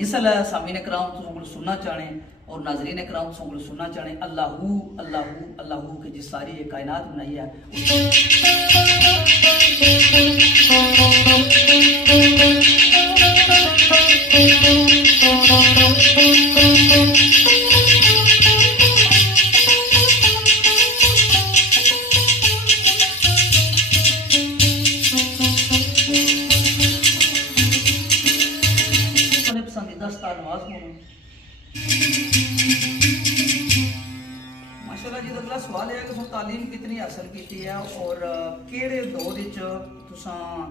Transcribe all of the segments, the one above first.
इसलिए सामीन कराम तुम सुनना चाहें और नाजरीन कराम तुम सुनना चाहें अल्लाहू अल्लाहू अल्लाहू की जिस सारी ये कायनात बनाई है पसंदीदा स्टार नवाज माशाल्लाह जी। अगला सवाल है कि तालीम कितनी हासिल की है और केड़े दौर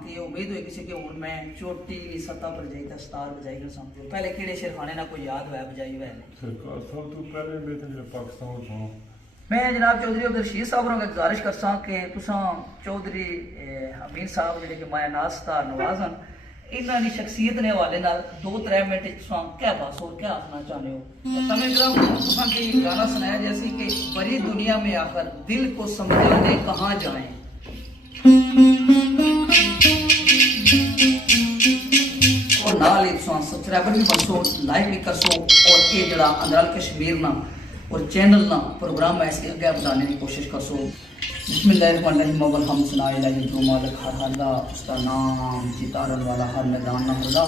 की उम्मीद हुई किसी के हूँ मैं चोटी सतह पर जाई स्टार बजाई समझो पहले केड़े शेरखाने ना कोई याद हुआ बजाई हुआ सरकार सब तो पहले पाकिस्तान मैं जनाब चौधरी अब्दुल रशीद साहब को गुजारिश कर कि चौधरी अमीन साहब जो माया नाज स्टार नवाज हैं इन्हों की शख्सियत ने हवाले दो त्रै मिनट क्या बस और क्या आखना चाहते हो समय गाना सुनाया जैसे कि बड़ी दुनिया में आकर दिल को समझाने कहाँ जाए और नाल सब्सक्राइबर भी बनसो लाइक भी करसो और ये जरा अंदराल कश्मीर ना और चैनल ना प्रोग्राम है इसके आगे बढ़ाने की कोशिश करसो। बिस्मिल्लाहिर्रहमानिर्रहीम हम सुनाए जो मालिक हर हल्ला उसका नाम चितारन वाला हर मैदान ना होला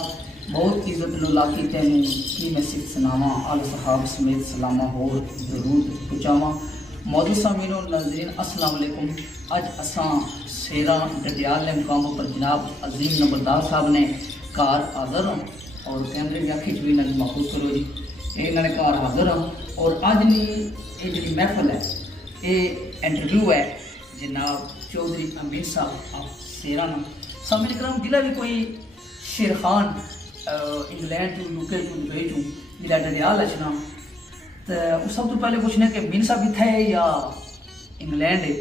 बहुत इज्जत लुला की तेनू की मैं सिर्फ सुनावा आल सहाब समेत सलामा हो दरूद पहुँचावा मौजूद सामीन और नाज़रीन अस्सलाम वालेकुम। अज असा सेरा डडियाल मुकाम पर जनाब अजीम नंबरदार साहब ने कार हाज़र हों और कैमरे की अखी भी इन्होंने महफूज करो जी इन्होंने कार हाज़र हों और अज नी ये जी महफल है ये इंटरव्यू है जनाब चौधरी अमीन साहब आप सेरा ना सामने कराम जिला भी कोई Sherkhan England to UK to Dubai to जिला डडियाल अचना तो सब तो पहले पूछना कि अमीन साहब इतना है या इंग्लैंड है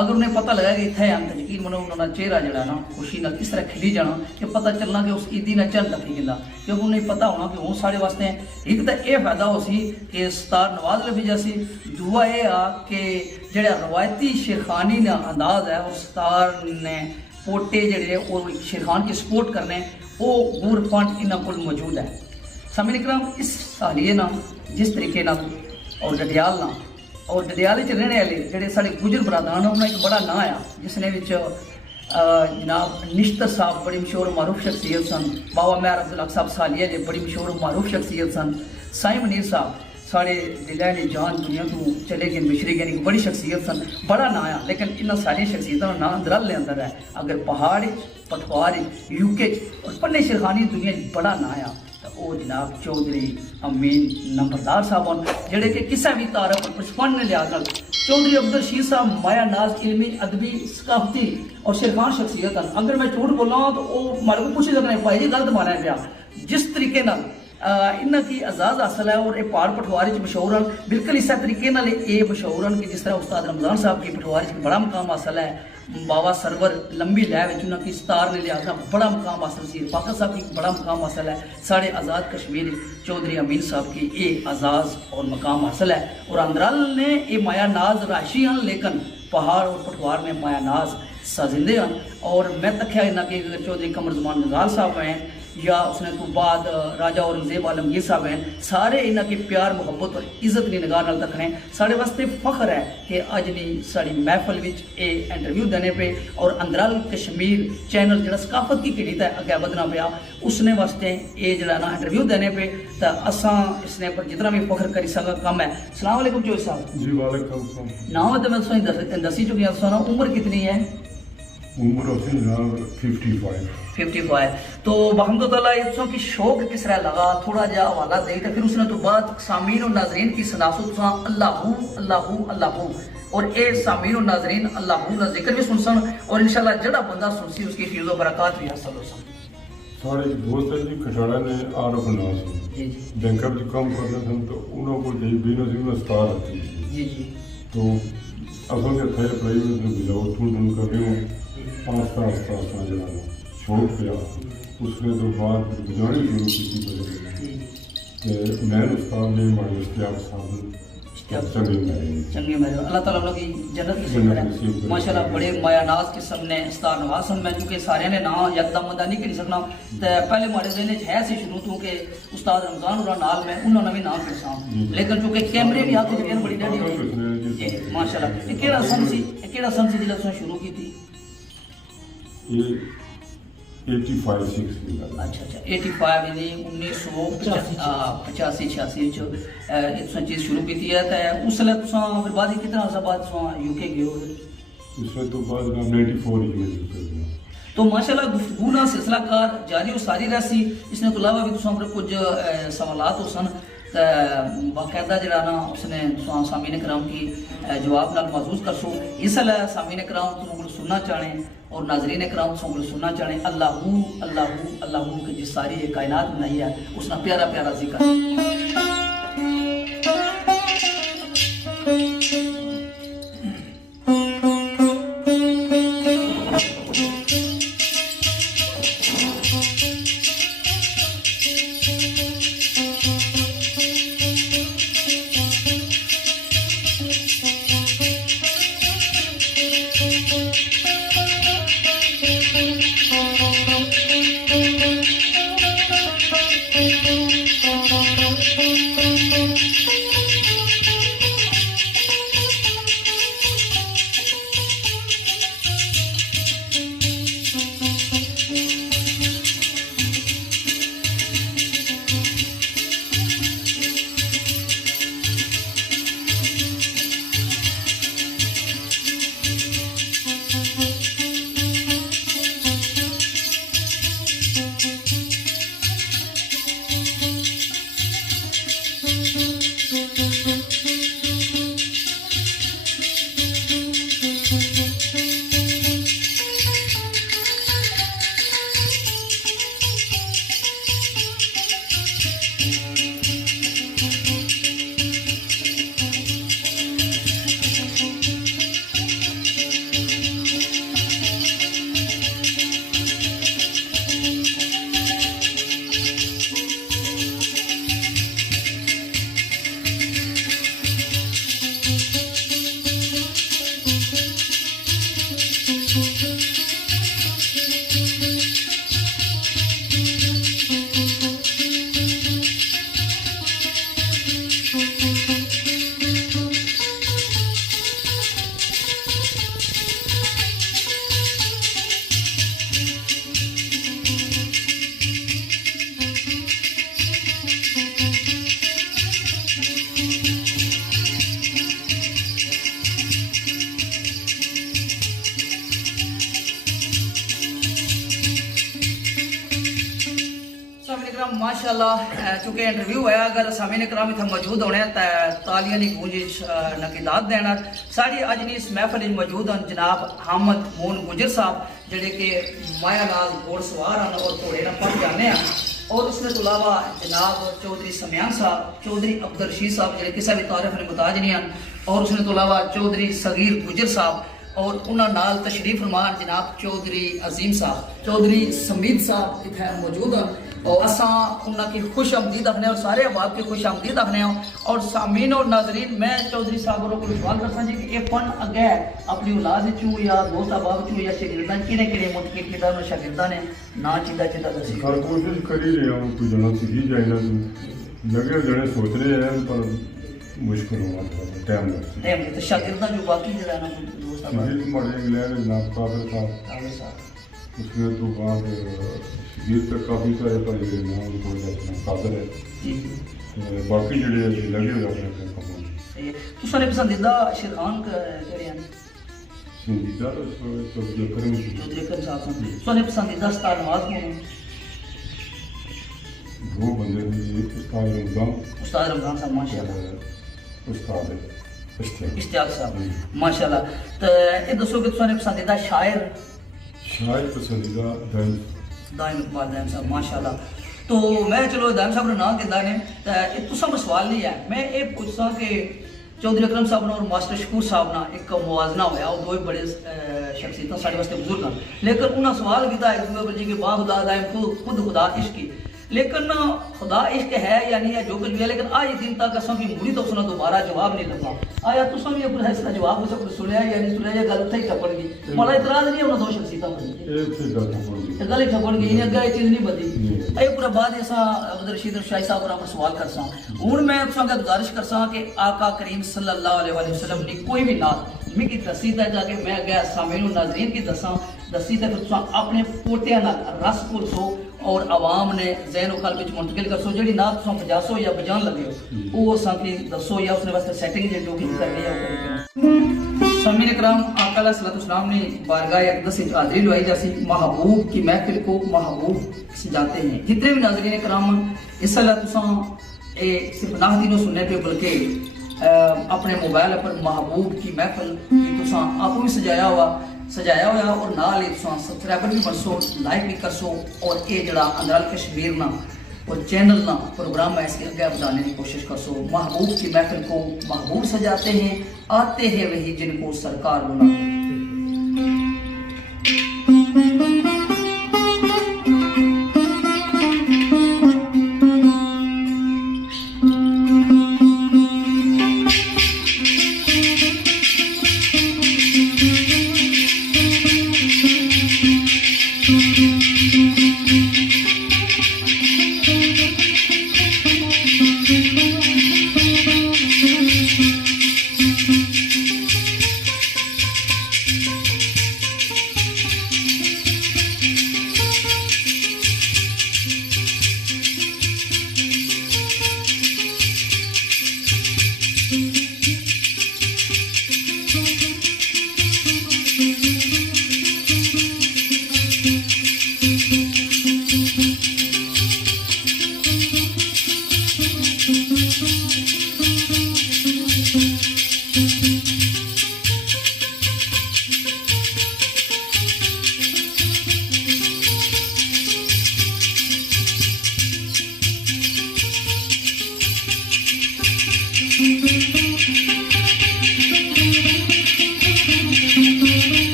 अगर उन्हें पता लगा कि इतना है तो यकीन मनो उन्होंने चेहरा जड़ा ना खुशी ना किस तरह खिली जाना कि पता चलना कि उस ईदी ने चल तकी गला क्योंकि उन्हें पता होना कि हूँ साढ़े वास्ते एक तो यह फायदा हो सी कि स्टार नवाज लभी जैसी दुआ यह आ कि जड़ा रवायती शेरखानी ने अंदाज है उस स्टार ने पोटे जड़े वो शेरखान की सपोर्ट करने वो गुर फंड इन्होंने को मौजूद है सामने कराम इस सालिए ना जिस तरीके ना और डडियाल ना और डडियाले च रहने वाले जोड़े साढ़े गुजर बरादरान उन्होंने एक बड़ा नाम आया जिसने जनाब निश्तर साहब बड़ी मशहूर मारूफ शख्सियत सन बाबा मैर अब्दुल हक साहब सालिया जी बड़ी मशहूर मारूफ शख्सियत सन साईं मनीर साहब साढ़े दिलै ने जान दुनिया तो चले गए बिछड़ी गए बड़ी शख्सियत सन बड़ा नाम आया लेकिन इन्होंने सारी शख्सियतों का नाम अंदरल अंदर है अगर पहाड़ पठवार यूके और पन्ने शेरखानी दुनिया बड़ा नाम आया वो जनाब चौधरी अमीन नंबरदार साहब जोड़े कि किसी भी तारफ पचपन ने लिहाज चौधरी अब्दुल रशीद साहब माया नाज इलमी अदबी सकाफती और शेरखान शख्सियत अगर मैं झूठ बोला तो वो मारे को पूछे सकते भाई जी गलत माना गया जिस तरीके इन्हों की एजाज हासिल है और ये पहाड़ पठवारी मशहूर हैं बिल्कुल इस तरीके ये मशहूर हैं कि जिस तरह उस्ताद रमजान साहब की पठवारी बड़ा मुकाम हासिल है बाबा सरवर लंबी लैब उन्होंने स्टार ने लिहाजा बड़ा मुकाम हासिल सी पाकर साहब की बड़ा मुकाम हासिल है साढ़े आज़ाद कश्मीर चौधरी अमीन साहब की ये आज़ाज और मुकाम हासिल है और अंदराल ने ये माया नाज राशि हैं लेकिन पहाड़ और पठवार में माया नाज साजिंदे हैं और मैं तख्या इन्ना कि चौधरी कमर जमान नज़ार साहब हैं या उसने तो बाद राजा औरंगजेब आलमगीर साहब हैं सारे इन्हों की प्यार मुहब्बत और इज्जत की निगाह नाल रखने साढ़े वास्ते फख्र है कि अज नहीं साड़ी महफल विच ये इंटरव्यू देने पे और अंदराल कश्मीर चैनल जो सकाफत की घड़ी तक अगे बधना पाया उसने वास्ते ये जरा ना इंटरव्यू देने पे तो असा इसने पर जितना भी फख्र करी सका कम है। सलाम वालेकुम चौधरी साहब जी वालेकुम नाम तो मैं दसी चुकी हूँ उम्र कितनी है उम्र 55 तो बहमदुल्ला ये कि शौक किस तरह लगा थोड़ा जा हवाला दे तो फिर उसने तो बाद सामीन और नाजरीन की सनासुत अल्लाहू अल्लाहू अल्लाहू और ये सामीन और नाजरीन अल्लाहू का जिक्र भी सुन सन और इंशाल्लाह जड़ा बंदा सुनसी उसकी फीज़ो बरकत भी हासिल हो सन। सारे दोस्त जी खटाड़ा ने आरफ नाज जी बैंक ऑफ काम करते थे तो उन्होंने को बेनजीर स्टार आती जी जी तो असल में थे प्राइवेट में भिजाओ तुम कर रही हूँ आस्ता आस्ता आस्ता जरा छोड़ गया उसने तो बाद गुजारी शुरू की मैं उस्ताद ने मारे इश्तियाक साहब क्या चंगे मेरे चंगे मेरे अल्लाह ताला हम लोग की जन्नत नसीब जन्नत करे नसीब करे। माशाल्लाह बड़े मायानाज किस्म ने उस्ताद नवाज सन मैं क्योंकि सारे ने नाम यकदम बंदा नहीं गिन सकना ते पहले हमारे ज़हन च है सी शुरू तो कि उस्ताद रमजान और नाल में उन्होंने भी नाम पेशा लेकिन चूंकि कैमरे भी हाथ च बड़ी डैडी होती माशाल्लाह ये केड़ा सन सी जिला तुसें शुरू की थी ये 85-86 की गल है। अच्छा 85 यानी 1985-86 च तुसें चीज़ शुरू की है तो उसले तुसां फिर बाद कितना अर्सा बाद तुसां यूके गए हो उसमें तो बाद में 94 की में तो माशाल्लाह गुफ्तगू ना सिलसिला कार जारी और सारी रहसी इसने तो अलावा भी तुसां पर कुछ सवालात हो सन तो बाकायदा जरा ना उसने सामीन कराम की जवाब नाल महसूस कर सो इसलिए सामीन कराम तुम सुनना चाहें और नाजरीन कराम तुम सुनना चाहें अल्लाहू अल्लाहू अल्लाहू की जिस सारी ये कायनात बनाई है उसना प्यारा प्यारा जिक्र माशाल्लाह चूंकि इंटरव्यू है अगर सामीन कराम इत्थे मौजूद होने तो तालियां दी गूंज नकीदात देना साड़ी अज नी इस महफिल में मौजूद हैं जनाब हामद मोहन गुजर साहब जेडे कि मायानाज घोड़सवार हैं और घोड़े ना पढ़ जाने हैं और उसके तो अलावा जनाब चौधरी समयान साहब चौधरी अब्दुल रशीद साहब जेडे किसी भी तारीफ ने मुताज नहीं हैं और उसके तो अलावा चौधरी सगीर गुजर साहब और उन्होंने नाल तशरीफ फरमान जनाब चौधरी अजीम साहब चौधरी समीद साहब इतने मौजूद हैं और असा उनकी खुश आमदीद आखने और सारे अहबाब की खुश आमदीद आखने और सामीन और नाजरीन मैं चौधरी साहब को सवाल कर जी कि ये फन अगे अपनी औलाद चू या दोस्त अहबाब चू या शागिर्दां किने किने मुतकिल किदा और शागिर्दां ने ना चिदा चिदा दसी हर कोशिश करी रहे हैं तो जना सीखी जाए ना लगे जने सोच रहे हैं पर मुश्किल हुआ टाइम टाइम तो शागिर्दां जो बाकी जरा ना दोस्त अहबाब ये हमारे इंग्लैंड जनाब काबिल साहब उसके तो बाद ये तक काफ़ी सारे पर नाम को अपना कादर है बाकी जड़े लगे हुए अपने अपने कमाल सही है तो सारे पसंदीदा शेर खान केड़े हैं पसंदीदा तो जो करें चौधरी अकरम साहब सन सारे पसंदीदा उस्ताद नवाज कौन दो बंदे हैं उस्ताद रमजान साहब माशाल्लाह उस्ताद इश्तियाक साहब माशाल्लाह तो ये दसो कि सारे पसंदीदा शायर पसंदीदा दाइम इकबाल दाइम साहब माशाल्लाह तो मैं चलो दाइम साहब ने नाम दिंदा ने तो तुसा में सवाल नहीं है मैं ये पूछसा कि चौधरी अकरम साहब और मास्टर शकूर साहब ना एक मुआजना होया और दो बड़े शख्सियत साढ़े वास्ते बुजुर्ग हैं लेकिन उन्हें सवाल किया एक दूसरे पर जी कि बाप दादा दाइम खुद खुदा इश्क लेकिन खुदा इश्क है या नहीं है जो कुछ भी है, लेकिन आज दिन तक असों की मुड़ी तो उसने दोबारा जवाब नहीं लगा। आया तुम भी अपना इसका जवाब उसे सुनिया या नहीं सुनिया, गल उत्थे ही ठपड़ गई। मला इतराज नहीं होना दो शख्सियतां पर गल ही ठपड़ गई, इन्हें अगर ये चीज नहीं बदली। ये पूरा बाद ऐसा अब्दुल रशीद शाही साहब पर सवाल कर सा हूँ मैं तुसा गुजारिश कर सा कि आका करीम सल्लल्लाहु अलैहि वसल्लम ने कोई भी नात मिगी दसी है जाके मैं अगर सामीन नाज़रीन की दसी तो फिर तुसा अपने पोटिया रस पुरसो और आवाम ने जहन और कल्ब मुंतकिल कर सो जी नात तुसा बजासो या बजान लगे हो वो साथी दसो या उसने वास्ते सेटिंग जो भी करनी है। सामीन इकराम आका अलैहिस्सलाम ने बारगाह अक़दस में हाज़िरी लवाई जासी, महबूब की महफिल को महबूब सजाते हैं। जितने भी नाज़रीन इकराम इस तुसा सिर्फ नाह दिनों सुनने पे बल्कि अपने मोबाइल पर महबूब की महफिल की तुसा आप भी सजाया हुआ और नाल ही तुसा सब्सक्राइबर भी बनसो, लाइक भी करसो और ये जड़ा अंदराल कश्मीर ना और चैनल ना प्रोग्राम है इसके आगे बढ़ाने की कोशिश करसो। महबूब की महफिल को महबूब सजाते हैं, आते हैं वही जिनको सरकार बुलाते हैं।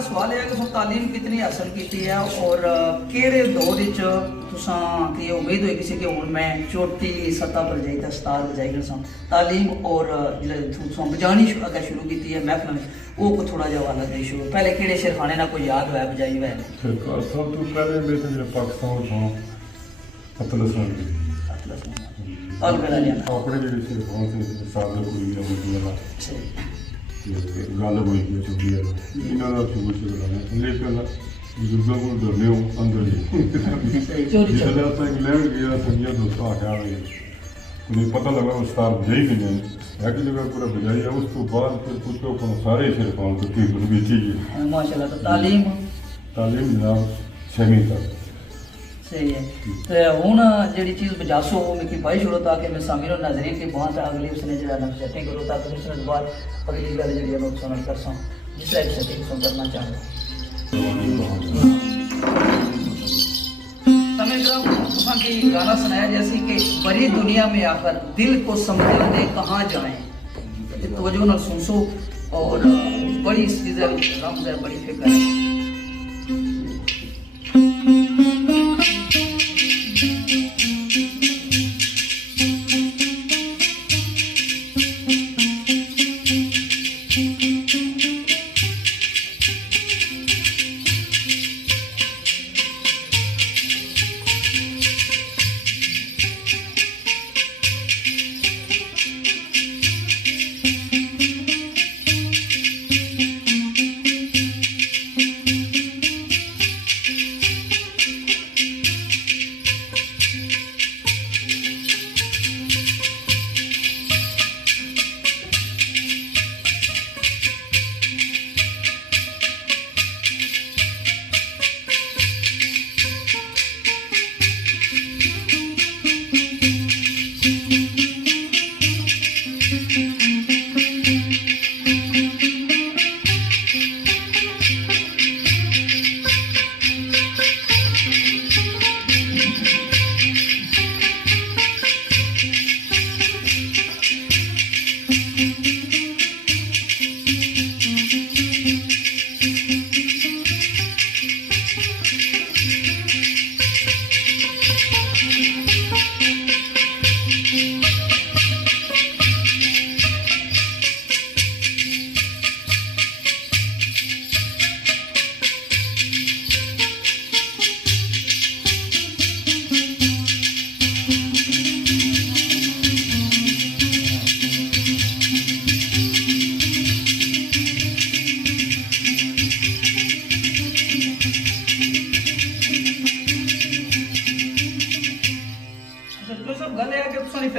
सवाल है कि तालीम कितनी हासिल की है और केड़े दौर की उम्मीद हुई किसी के हूँ मैं चोटी सतह पर जाई उस्ताद बजाई सा तालीम और बजानी अगर शुरू की है महफिल वो को थोड़ा जहा वाला दे शुरू पहले केड़े शेरखाने ना कोई याद हुआ बजाई हुआ सरकार सब तो पहले मेरे पाकिस्तान था अतलस अपने जेडे शेरखान से सादर हुई है वो गल हुई है चुकी है इन्हों का शुरू से बनाने लेकिन बुजुर्गों को डरने हो अंदर जिसने अस इंग्लैंड गया संजय दोस्तों आख्या मुझे पता लगा उस्ताद बजाई नहीं है एक जगह पूरा बजाई है उस तो बाद फिर कुछ तो सारे शेरखान को ठीक बेची गई माशाल्लाह। तालीम जनाब 6वीं तक सही है। तो हूँ जी चीज़ बजासो वो मिकी भाई छोड़ो ताकि मैं सामीर और नाजरीन की बहुत अगली उसने जो है सेटिंग करो ताकि फिर उसने बाद अगली गल जी मैं सुन कर सा जिस तरह की सेटिंग सुन करना चाहूँगा। की गाना सुनाया जैसे कि बड़ी दुनिया में आकर दिल को समझने कहाँ जाएं, तवज्जो न सुनसो और बड़ी चीज़ रमज़ है, बड़ी फिक्र है।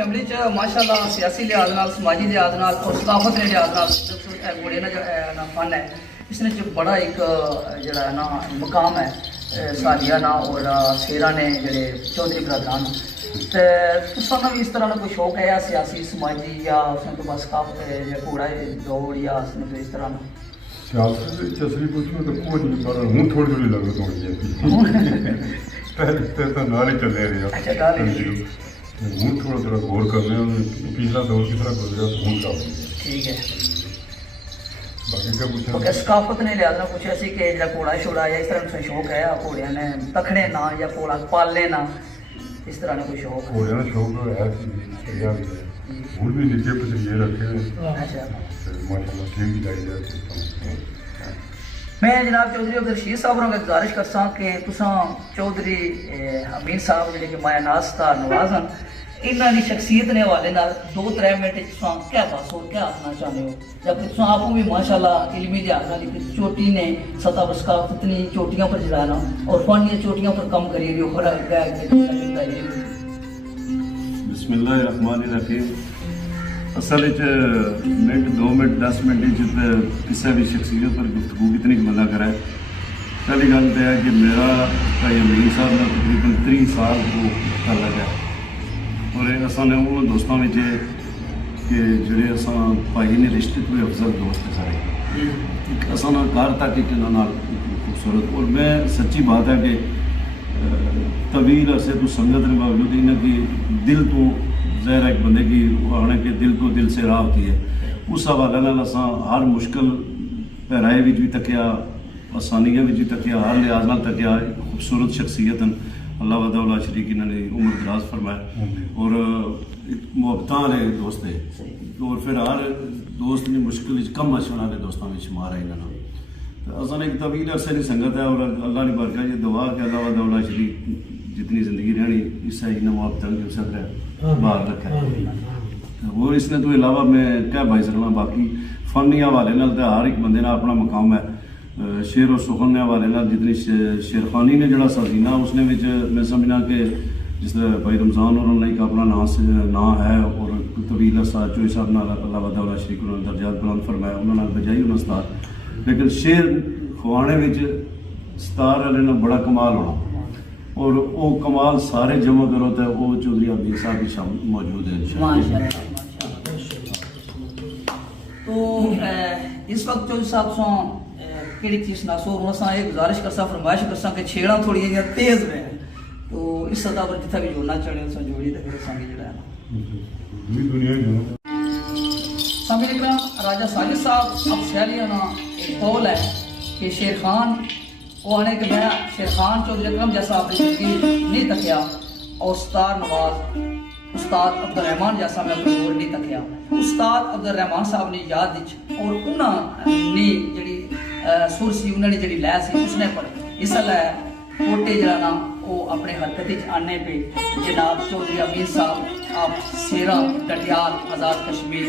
फैमिली च माशाल्लाह सियासी लिहाज नाल समाजी लिहाज नाल और सकाफत दे लिहाज नाल घोड़े ना फन है इसने च बड़ा एक जड़ा है ना मकाम है सालिया ना और शेरा ने जड़े चौधरी बरादरान ते तुसां भी इस तरह का कोई शौक है या सियासी समाजी या उसने तो बस सकाफत या घोड़ा दौड़ या उसने तो इस तरह ना सियासत असली पूछो तो कोई नहीं पर हूँ थोड़ी थोड़ी लगत होनी है पहले तो नाल ही चले रहे अच्छा नाल ही हूँ थोड़ा थोड़ा गौर कर रहे हैं पिछला दौर किस तरह गुजरा तो हूँ का ठीक है बाकी क्या पूछा ओके सकाफत ने लिहाज ना पूछा सी कि जरा घोड़ा छोड़ा या इस तरह का शौक है घोड़िया ने तखने ना या घोड़ा पालने ना इस तरह का कोई शौक है घोड़िया शौक है हूँ भी निके पसरिए रखे हैं अच्छा माशाल्लाह ठीक ही चाहिए मैं जनाब चौधरी अब्दुल रशीद साहब को गुजारिश करसा कि तुसां चौधरी अमीन साहब जिहड़े कि माया नाज का नवाज हैं इन्हां दी शख्सियत ने हवाले नाल 2-3 मिनट तुसां क्या बस और क्या आखना चाहते हो जबकि तुसां आपको भी माशाल्लाह इल्मी लिहाज नाल एक चोटी ने सतह पर सकाफत इतनी चोटियों पर जड़ा ना और फनी चोटियों पर कम करिए भी खड़ा है बिस्मिल्लाहिर्रहमानिर्रहीम असल मिनट 2 मिनट 10 मिनट किसी भी शख्सियत पर गुफ्तगू कितनी बंदा करे पहली गल तो है कि मेरा भाई अमीन साहब का तकरीबन 3 साल को तल्लक है और असाने उन दोस्तों में कि जोड़े असा भाई ने रिश्ते कोई अफजल दोस्त है सारे एक असा कार तक एक खूबसूरत और मैं सच्ची बात है कि तवील अरसे तो संगत के बावजूद इन्हें कि दिल तो ज़ाहिर है एक बंदे की आने के दिल तो दिल से राह होती है उस हवाले नाल असां हर मुश्किल पैराए भी तकिया आसानियां भी तकिया हर लिहाज नाल तकिया खूबसूरत शख्सियत अल्लाह वदौला शरीक इन्होंने उम्र दराज फरमाया और मुहब्बत वाले दोस्त है और फिर हर दोस्त ने मुश्किल कम अशना वाले दोस्तों में शुमार है इन्होंने तो असन एक तवील अरसे की संगत है और अल्लाह ने बरकत ये दुआ कि अल्लाह वदौला शरीक जितनी ज़िंदगी रहनी इससे इन मुहब्बत के सदर बाहर रखा है और इसने तो अलावा मैं क्या भाई सकना बाकी फनी हवाले नाल तो हर एक बंदे ना अपना मकाम है शेर और सुखन के हवाले नाल जितनी शेरखानी ने जड़ा साजीना उसने मैं समझना कि जिस तरह भाई रमज़ान और उन्होंने एक अपना नाम है और तवील अरसा जो हिसाब नाल अल्लाह वदौला शरीक उन्होंने दर्जात बुलंद फरमाया उन्होंने बजाई उन्होंने सतार लेकिन शेर खुआने में सतार वाले ने बड़ा कमाल होना और वो कमाल सारे जमा करो तो वो चौधरी अमीन साहब भी शाम मौजूद है तो इस वक्त चौधरी साहब सो केड़ी चीज ना सो असा एक गुजारिश करसा फरमाइश करसा कि छेड़ा थोड़ी जिहा तेज रहे तो इस सतह पर जिथा भी जोड़ना चाहे उस जोड़ी तो फिर संगे जड़ा है दुनिया जो सामने इकराम राजा साजिद साहब अब सैलिया ना एक कौल है कि शेर खान वो आने के मैं शेर खान चौधरी अकरम जैसा अपनी जिंदगी नहीं तकिया और उस्ताद नवाज उस्ताद अब्दुल रहमान जैसा मैं कोई और नहीं तकिया उस्ताद अब्दुल रहमान साहब ने याद और उन्होंने जी सुर सी उन्होंने जी लय सी उसने पर इसलिए कोटे जरा ना वो अपने हरकत आने पे जनाब चौधरी अमीन साहब आप सेरा डटियाल आज़ाद कश्मीर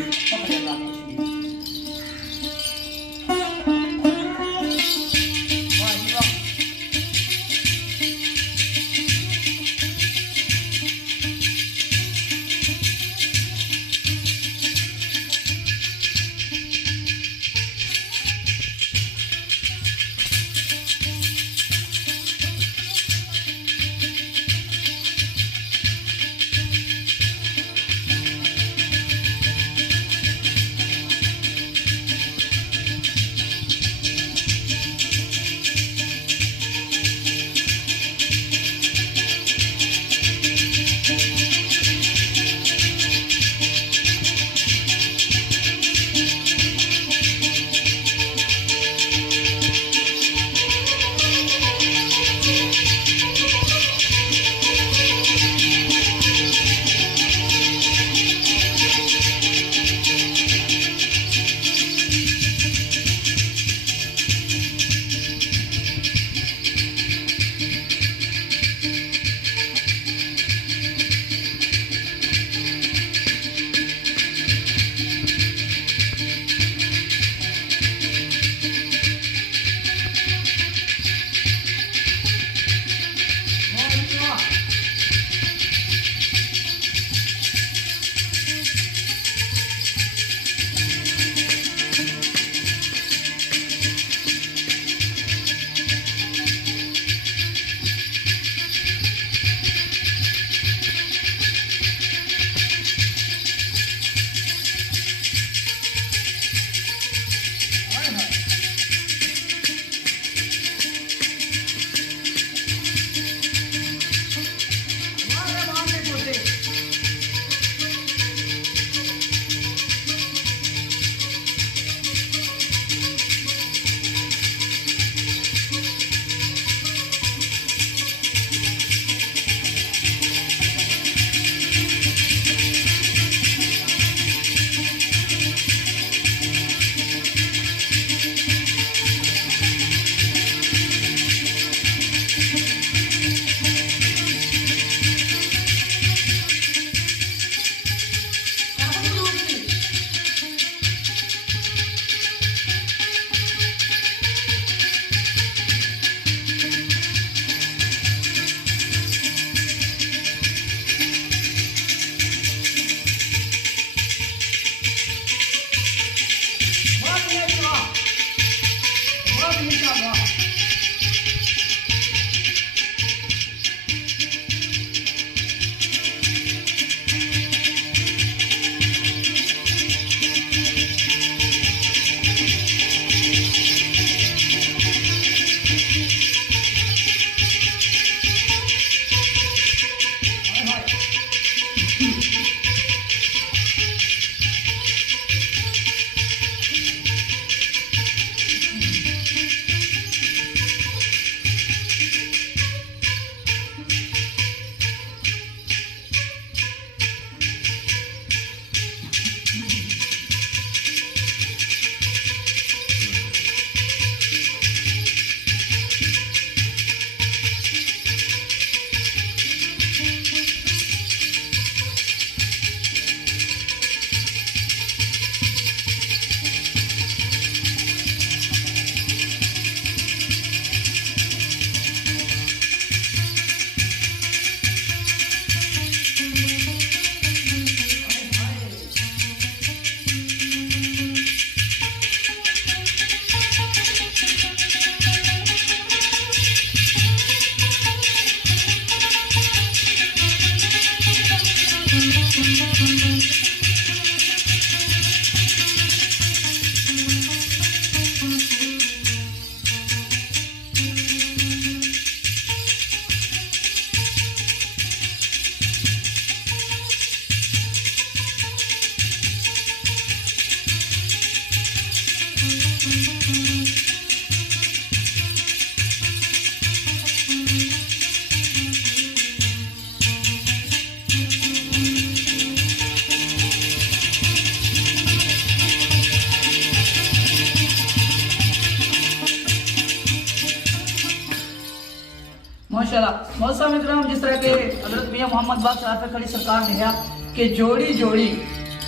माशाल्लाह। मौसम इकराम जिस तरह के हजरत मियां मोहम्मद बाग साहब पे खड़ी सरकार ने है कि जोड़ी जोड़ी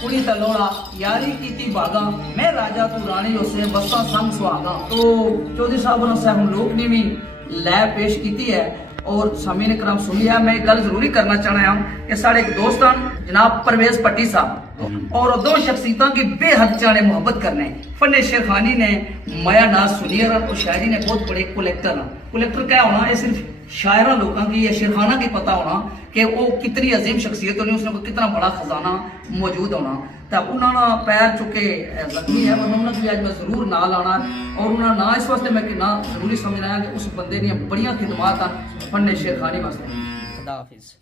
कुड़ी तलोड़ा यारी कीती बागा मैं राजा तू रानी उसे बसा संग सुहागा। तो चौधरी साहब ने हम लोग ने भी लै पेश की है और सामीन इकराम सुन लिया। मैं एक गल जरूरी करना चाहना हूँ कि साढ़े एक दोस्त हैं जनाब परवेज पट्टी साहब और दो शख्सियतों की बेहद जाने मोहब्बत करने फन्ने शेरखानी ने माया नाज सुनियर और शायरी ने बहुत बड़े कलेक्टर हैं। कलेक्टर क्या होना ये सिर्फ शायरा लोगों की या शेरखाना की पता होना कि वो कितनी अजीम शख्सियत होनी उसने कितना बड़ा खजाना मौजूद होना। तो उन्होंने पैर चुके जख्मी है पर उन्होंने भी आज मैं जरूर ना लाना और उन्होंने ना इस वास्ते मैं कि ना जरूरी समझना है कि उस बंदे ने बड़िया खिदमात फन्ने शेरखानी वास्ते। खुदा हाफिज।